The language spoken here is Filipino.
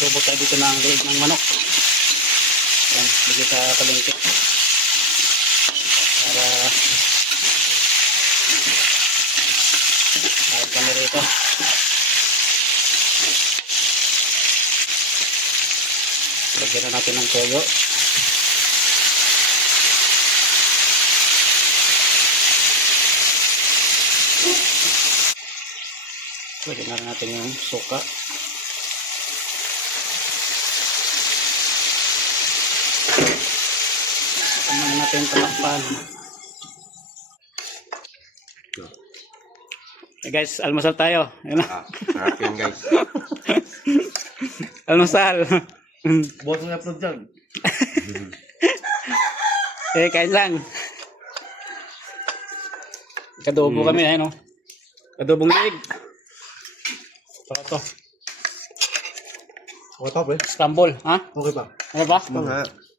Adobo tayo dito ng liig ng manok. Yan, bigay sa palengke. Para kahit kami rito. Lagyan na natin ng toyo. Lagyan na natin yung suka. Samahan natin tatakpan. Hey guys, almusal tayo. Ayun na. Sarap yan guys. Almusal. Buhat mo i-upload dyan. Kain lang. Kadobo kami, ayun o. Kadobong liig. Ito. Okay pa, pre. Scramble, ha? Okay pa. Ano ba? Okay.